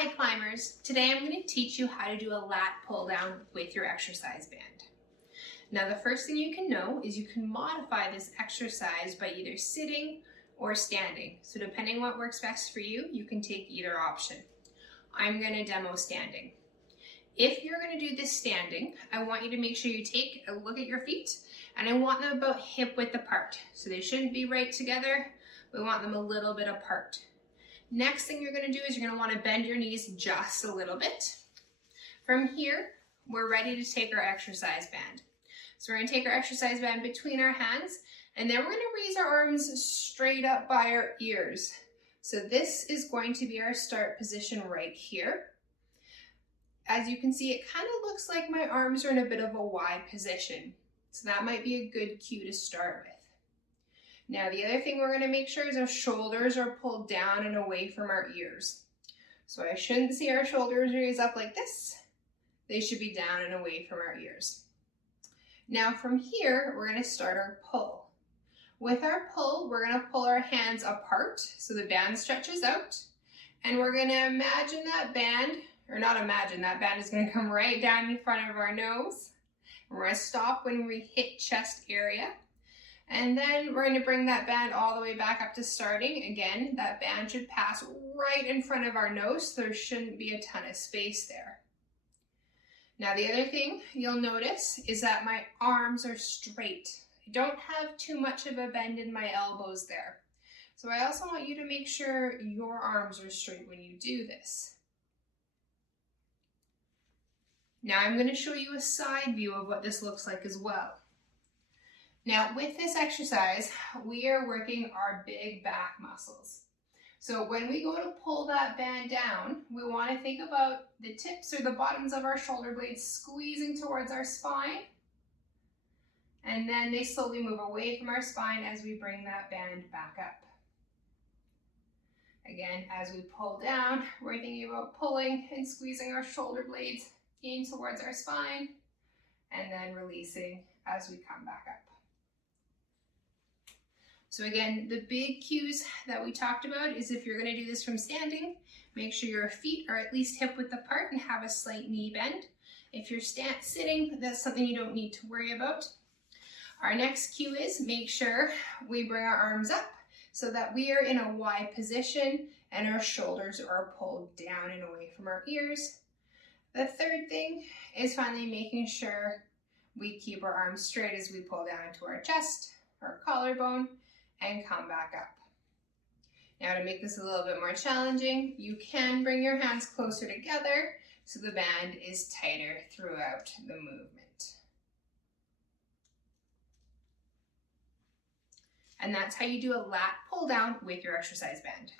Hi climbers, today I'm going to teach you how to do a lat pull down with your exercise band. Now the first thing you can know is you can modify this exercise by either sitting or standing. So depending what works best for you, you can take either option. I'm going to demo standing. If you're going to do this standing, I want you to make sure you take a look at your feet, and I want them about hip width apart. So they shouldn't be right together, we want them a little bit apart. Next thing you're going to do is you're going to want to bend your knees just a little bit. From here, we're ready to take our exercise band. So we're going to take our exercise band between our hands, and then we're going to raise our arms straight up by our ears. So this is going to be our start position right here. As you can see, it kind of looks like my arms are in a bit of a Y position. So that might be a good cue to start with. Now the other thing we're going to make sure is our shoulders are pulled down and away from our ears. So I shouldn't see our shoulders raise up like this. They should be down and away from our ears. Now from here, we're going to start our pull. With our pull, we're going to pull our hands apart so the band stretches out. And we're going to imagine that band, or not imagine, that band is going to come right down in front of our nose. We're going to stop when we hit chest area. And then we're going to bring that band all the way back up to starting. Again, that band should pass right in front of our nose, so there shouldn't be a ton of space there. Now the other thing you'll notice is that my arms are straight. I don't have too much of a bend in my elbows there. So I also want you to make sure your arms are straight when you do this. Now I'm going to show you a side view of what this looks like as well. Now with this exercise, we are working our big back muscles. So when we go to pull that band down, we want to think about the tips or the bottoms of our shoulder blades squeezing towards our spine. And then they slowly move away from our spine as we bring that band back up. Again, as we pull down, we're thinking about pulling and squeezing our shoulder blades in towards our spine, and then releasing as we come back up. So again, the big cues that we talked about is if you're going to do this from standing, make sure your feet are at least hip width apart and have a slight knee bend. If you're sitting, that's something you don't need to worry about. Our next cue is make sure we bring our arms up so that we are in a Y position and our shoulders are pulled down and away from our ears. The third thing is finally making sure we keep our arms straight as we pull down into our chest, our collarbone, and come back up. Now to make this a little bit more challenging, you can bring your hands closer together so the band is tighter throughout the movement. And that's how you do a lat pull down with your exercise band.